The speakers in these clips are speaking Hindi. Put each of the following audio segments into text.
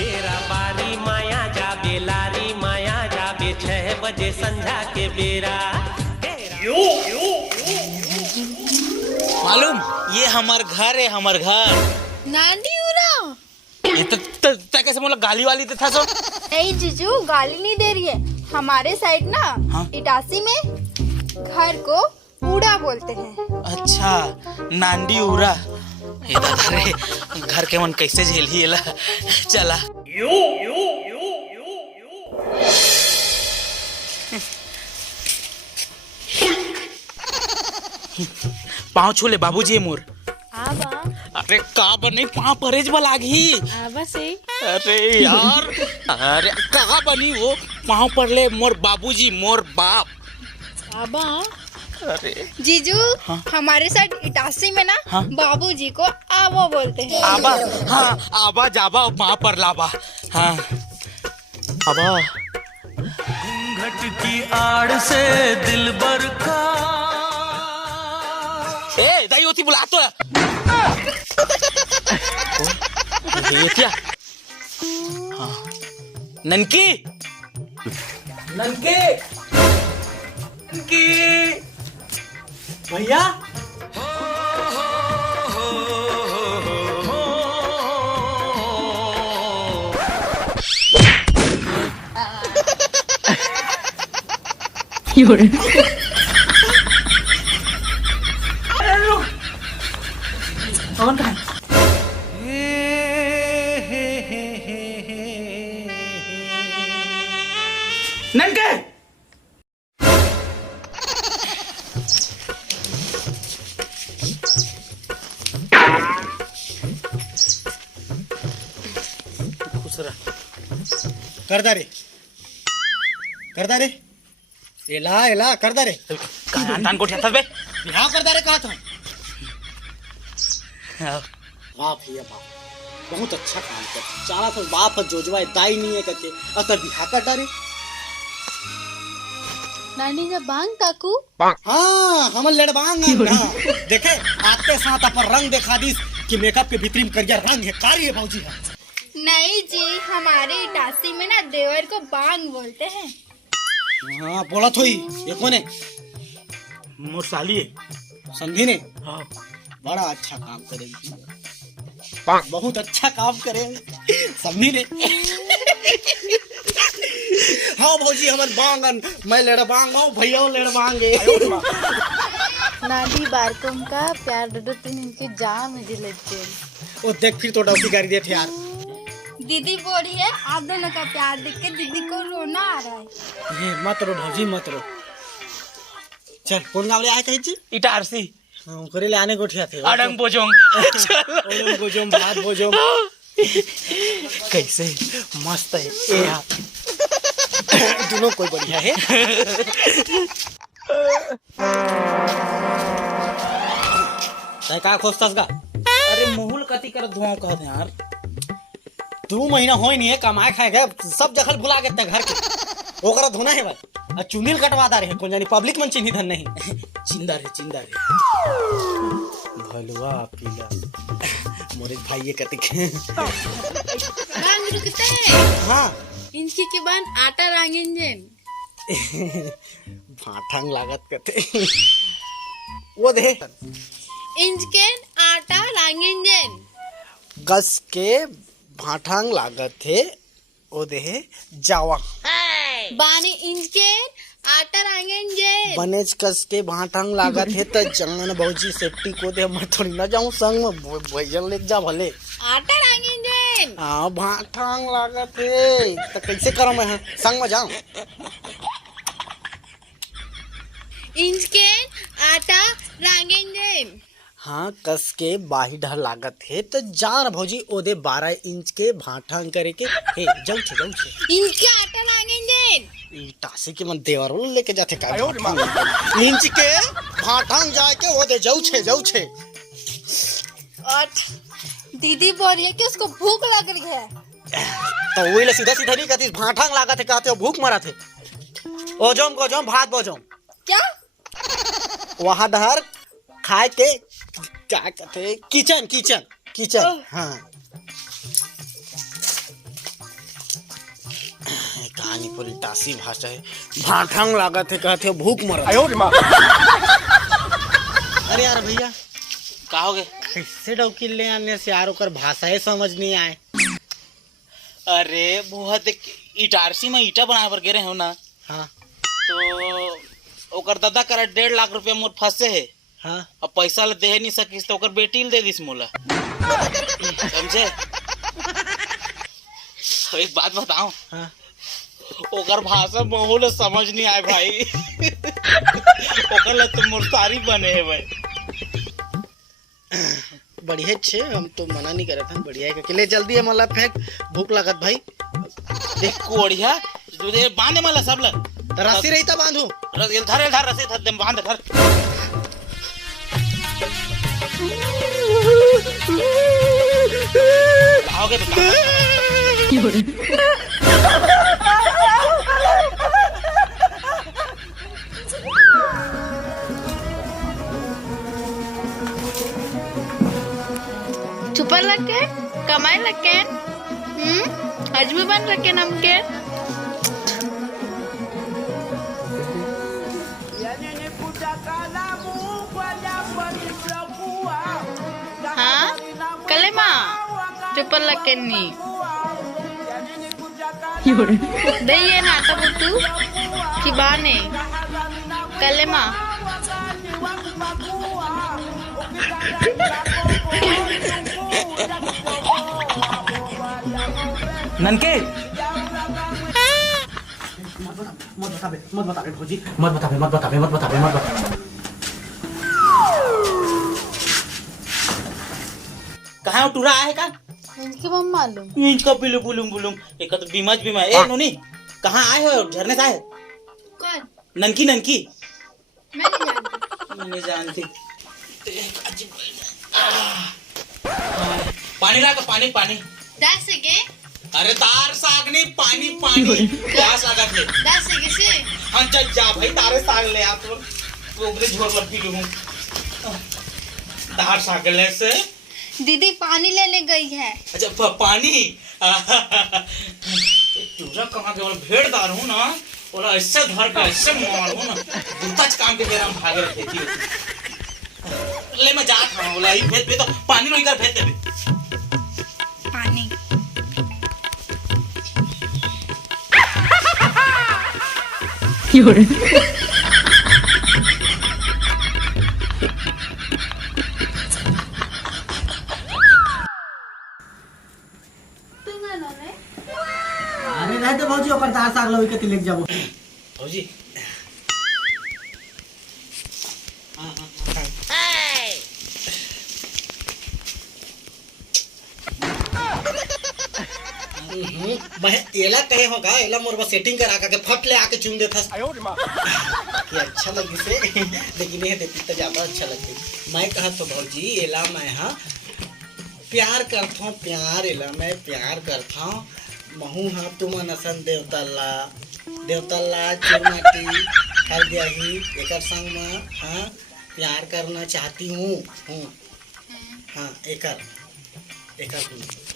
तेरा बारी माया जाबे लारी माया जाबे 6 बजे संध्या के बेरा। मालूम ये हमार घर है, हमार घर। नानी उरा ये तो कैसे बोला गाली वाली तो था सो। नहीं जीजू, गाली नहीं दे रही है। हमारे साइड ना हाँ? इटासी में घर को उड़ा बोलते हैं। अच्छा, नांडी उरा। ये दादा रे, घर के मन कैसे झेली एला। चला पाँव छूले बाबूजी मोर। आबा अरे का बनी पाँव परेज बलागी। आबा से अरे यार, अरे का बनी वो पाँव पर ले मोर बाबूजी, मोर बाप। आबा अरे जीजू, हाँ? हमारे साइड इटासी में ना हाँ? बाबूजी को आबा बोलते हैं। आबा, हाँ आबा जाबा पाँव पर लाबा। हाँ आबा। घूंघट की आड़ से दिलबर का। ए दाई होती बुला तो होतिया। हाँ ननकी, ननकी, ननकी भैया। कौन का ननके। खुश रह। करदा रे, करदा रे, एला एला करदा रे, कहाँ तान को ठहता बे। बिहार करदा रे, कहा था। वाह भैया वाह, बहुत अच्छा काम कर। चारा तो बाप जोजवा दाई नहीं है करके अतर बिहार करदा रे। नानी जब बांग ताकू हाँ हम लड़बांग देखे आपके साथ अपन रंग दिखा दी कि मेकअप के भीतरी में करिया रंग है, कारी है भाजी है। नहीं जी, हमारे इटासी में ना देवर को बांग बोलते हैं। हाँ बोला तो ही ये कौन है? मोर साली है। समझी ने? हाँ बड़ा अच्छा काम करेगी, बहुत अच्छा काम करेगी समझी ने। हाँ भौजी हमर बांगन, मैं लड़बांग हूँ, भैया लड़बांगे। नानी बारकों का प्यार डडो तुम इनके जाम में दिलते। वो देख फिर तो डॉक्टर गाड़ी देते यार। दीदी बोल रही है आप दोनों का प्यार देख के दीदी को रोना आ रहा है। ये मत रो भौजी मत रो। चल कौन गाँव ले आए कहीं जी? इटारसी। हाँ करे ले आने को ठिया थे। अडंग बोजोंग। ओलम बोजोम भात बोजोम। कैसे मस्त है ए यार। दोनों कोई बढ़िया है। तय का खोजतास का? अरे मुहुल कति कर धुआं कहते हैं यार। 2 महीना होई नहीं है, कमाए खाए गए सब जगह भुला गए घर के। ओकरा धोना है बस। और चुनील कटवादा रहे कौन जानी पब्लिक मन चिन्ही धन नहीं। चिंदा रे चिंदा रे। भलवा पीला मोरे भाई ये कति बांग रुकते हैं। हाँ इनकी के बाद आटा रांगेंगे। भाठंग लागत कते वो दे इनके आटा रांगेंगे। गस के भाठंग लागत थे ओ दे जावा बानी इनके आटा रांगेंगे। बनेज कस के भाठंग लागत है त जंगन भौजी सेफ्टी को दे। मैं थोड़ी ना जाऊं संग में, भैया ले जा भले। आटा रांगेंगे। हाँ भाठंग लागत है तो कैसे करूं मैं संग में जाऊं? इनके आटा रांगेंगे। हाँ कस के बाही ढर लागत है तो जान भौजी ओदे 12 इंच के भाठंग करे के हे जाऊ छे इनके आटा रांगेंगे। ई टासी के मन देवर लेके जाते का इंच के भाठंग जाए के ओदे जाऊ छे। और दीदी बोल रही है कि उसको भूख लग रही है। तो वही ले सीधा नहीं कहती भाठंग लागत है, कहते हो भूख मरा थे। ओजोम गोजोम भात बोजोम क्या वहां धर खाए के क्या कहते किचन। हाँ कहानी पूरी टासी भाषा है, भाठंग लागत है, कहते हो भूख मर। अरे यार भैया कहोगे? कैसे डौकील ले आने से यार, ओकर भाषाएं समझ नहीं आए। अरे बहुत इटारसी में ईटा बनाए बर गिरे हो ना। हाँ तो ओकर दादा कर 1.5 लाख रुपया मोर फंसे है। हाँ अब पैसा ले दे नहीं सकिस तो ओकर बेटी ले दे दिस मोला, समझे? तो एक बात बताऊं, हाँ ओकर भाषा बहुल समझ नहीं आए भाई। ओकर ले तो मुर्तारी बने है भाई। बढ़िया छे, हम तो मना नहीं करत हैं, बढ़िया है। ले जल्दी है मला फेंक, भूख लागत भाई। देख कोड़िया तुझे बांधे मला सब लग रस्सी रही था बांधू। धर रस्सी धर दे, बांध धर। आओगे चुपर लगे कमाई लगे आज भी बन रखे नमके। हाँ कले माँ चुपर लगे नी दे ये नाटा बुतू की बाने कले माँ ननके मत बताबे भौजी, मत बताबे। कहाँ टूरा है का? इनके मम्मा मालूम इंच का बिलू बुलूम एक तो बीमाज बीमा। ए नोनी कहाँ आए हो? झरने से आए? कौन? ननकी मैं नहीं जानती। मैं नहीं जानती। पानी ला का पानी। दस से के? अरे तार साग नहीं, पानी प्यास लगा थे। 10 से से? हाँ चल जा भाई, तारे साग ले आ तो उगरे झोर लग पी लूँ। तार साग ले से दीदी पानी लेने गई है। अच्छा पानी। तुझा कहाँ के? भेड़दार हूँ ना, और ऐसे धर के ऐसे मार हूँ ना, दूताच काम के बेरा में भागे रखे थी। ले मैं जात हूँ, बोला ही भेज तो पानी लोई कर भेज दे। पानी अरे रहते भौजी, ओकर दार साग लवी के तिलक जाबो भौजी। मैं एला कहे होगा, एला मोर सेटिंग करा के फट ले आके चुन देता कि अच्छा लगी से। लेकिन ये देती तो ज्यादा अच्छा लगती। मैं कहा तो भौजी एला मैं हाँ प्यार करता हूँ, प्यार एला मैं प्यार करता हूँ। महू हाँ तुम नसन देवतल्ला चुरमाटी कर दिया ही एक संग में हाँ प्यार करना चाहती हूँ। हाँ एकर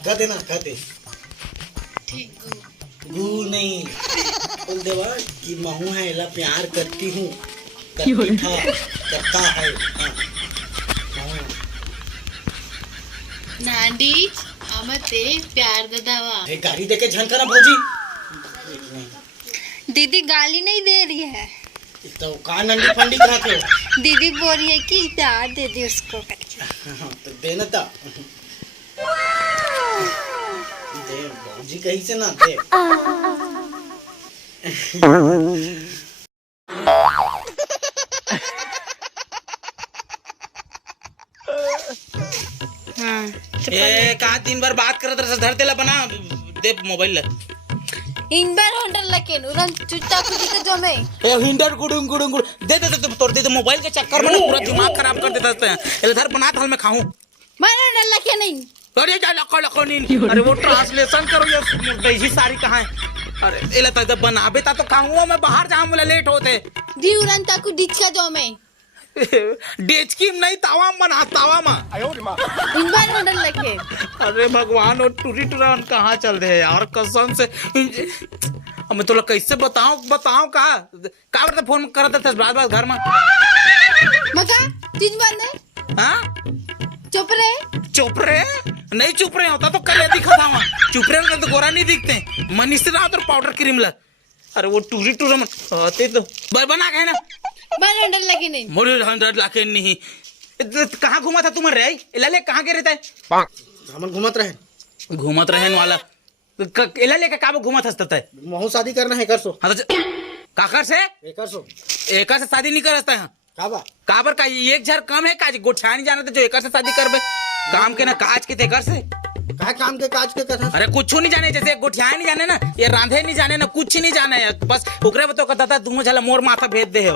कह देना, कह दे गु नहीं बोल देवा कि महू है एला प्यार करती हूँ, करता है। हाँ नाडी आमते प्यार ददावा एक गाड़ी देके झनकरा भौजी। दीदी गाली नहीं दे रही है, तो का नंदी फंडी कराते हो? दीदी बोल रही है कि प्यार दे दे उसको करके। हाँ, तो देना था दे भौजी, कहीं से ना दे। हाँ ए कहाँ दिन भर बात करत रह, धर देला बना दे मोबाइल ले। इन बार होंडर लके उरन चुट्टा खुदी के जमे ए हिंडर गुड़ुंग दे तोड़ दे मोबाइल के चक्कर में ना पूरा दिमाग खराब कर देता है। इधर बना थाल में खाऊं। मार होंडर लके नहीं। अरे जा लको नहीं। अरे वो ट्रांसलेशन करो ये देसी सारी कहाँ है? अरे एला तो बनाबे ता तो खाऊंगा मैं, बाहर जाऊं मुला लेट होते। दी उरन ताकू डिच का जमे डेचकी नहीं तावा बना तावा मा। इन बार होंडर लके। अरे भगवान, और टूरी टूरा कहाँ चल रहे हैं यार कसम से। अब मैं तोला कैसे बताऊं का मतलब फोन करत था बात घर में मका चीज बंद है। हाँ चुप रहे नहीं चुप रहे होता तो कल दिखा था वहाँ चुप रहे तो गोरा नहीं दिखते मनीष से ना तो पाउडर क्रीम ला अरे वो टूरी होते तो बना के है ना 100 लगी नहीं मोरे 100 लाखे नहीं कहाँ घुमा था तुम्हारे रे इलाले कहाँ के रहता है हम घूमत रहे वाला इलाले का काबू घुमा था महू शादी करना है कर सो हाँ तो काकर से एकर से शादी नहीं कर सकता है काबर का एक झर कम है काज गोठा नहीं जाना तो जो एकर से शादी करबे काम के ना काज के तेकर से काम के काज के कथा अरे कुछ नहीं जाने जैसे गोठिया नहीं जाने ना ये रांधे नहीं जाने ना कुछ नहीं जाने बस ओकरे तो कहता था तुम झला मोर माथा भेज दे है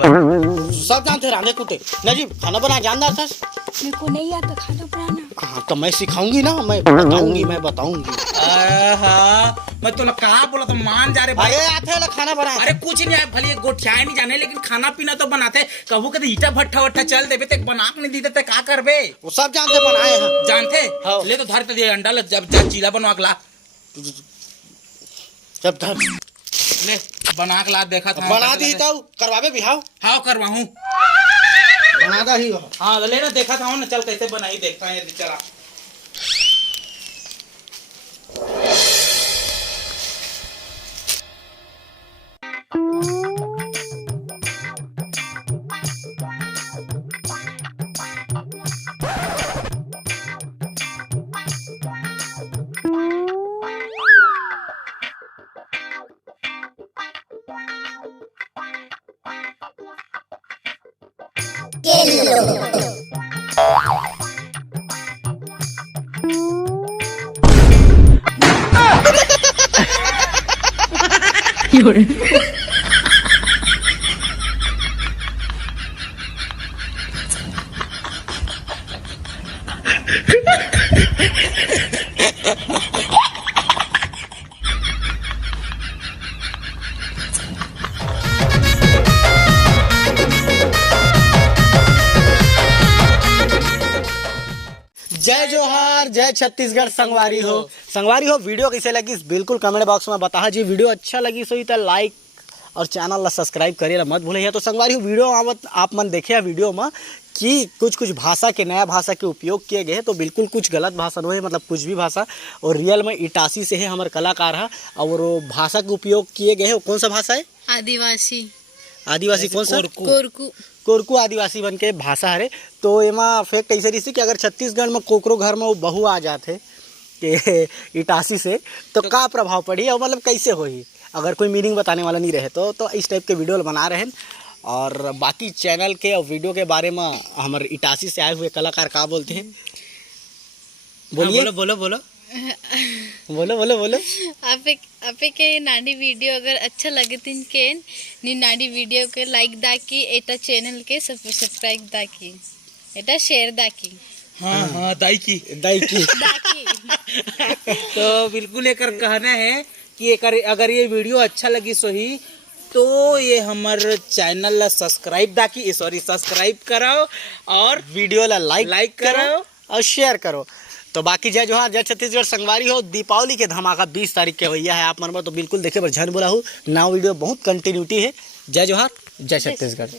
सब जानते रांधे कुटे नजीब खाना बना जानदार था मेरे को नहीं आता खाना बनाना। हाँ तो मैं सिखाऊंगी ना मैं बताऊंगी मैं तो कहा बोला तो मान जा रहे भाई अरे आते खाना बना अरे कुछ नहीं भले गोठिया नहीं जाने लेकिन खाना पीना तो बनाते कबू कहते ईटा भट्ठा वट्ठा चल देवे तो बना के नहीं देते क्या करबे वो सब जानते बनाए हैं जानते हाँ। ले तो धर दे अंडा जब चीला बनवा के ला जब धर ले बना के ला देखा था बना दी तो करवावे बिहाव हाँ करवाऊं बनादा ही हो हाँ ले ना देखा था ना चल कैसे बनाई देखता है चला जय जोहार जय छत्तीसगढ़ संगवारी हो वीडियो कैसे लगी बिल्कुल कमेंट बॉक्स में बता जी वीडियो अच्छा लगी सो तो लाइक और चैनल ला सब्सक्राइब करिए मत भूलिए तो संगवारी हो वीडियो आप मन देखे वीडियो में कि कुछ भाषा के नया भाषा के उपयोग किए गए हैं तो बिल्कुल कुछ गलत भाषा नहीं है मतलब कुछ भी भाषा और रियल में इटासी से है हमारे कलाकार है और वो भाषा के उपयोग किए गए हैं कौन सा भाषा है आदिवासी कौन सा कोरकू आदिवासी बन के भाषा है तो एमा फैक्ट ऐसे रही कि अगर छत्तीसगढ़ में कोकरो घर में वो बहू आ जाते कि इटासी से तो का प्रभाव पड़ी और मतलब कैसे होगी अगर कोई मीनिंग बताने वाला नहीं रहे तो इस टाइप के वीडियो बना रहे हैं और बाकी चैनल के और वीडियो के बारे में हमारे इटासी से आए हुए कलाकार का बोलते हैं बोलिए बोलो आपे के नानी वीडियो अगर अच्छा लगे तिनके नी नानी वीडियो के लाइक दाकी एटा चैनल के सब्सक्राइब दाकी एटा शेयर दाकी हाँ दाई की तो बिल्कुल एक कहना है कि अगर ये वीडियो अच्छा लगी सही तो ये हमारे चैनल ला सब्सक्राइब करो और वीडियो ला लाइक करो और शेयर करो तो बाकी जय जोहार जय छत्तीसगढ़ संगवारी हो दीपावली के धमाका 20 तारीख के भैया है आप मन में तो बिल्कुल देखे पर झन बोला हूँ नाव वीडियो बहुत कंटिन्यूटी है जय जोहार जय छत्तीसगढ़।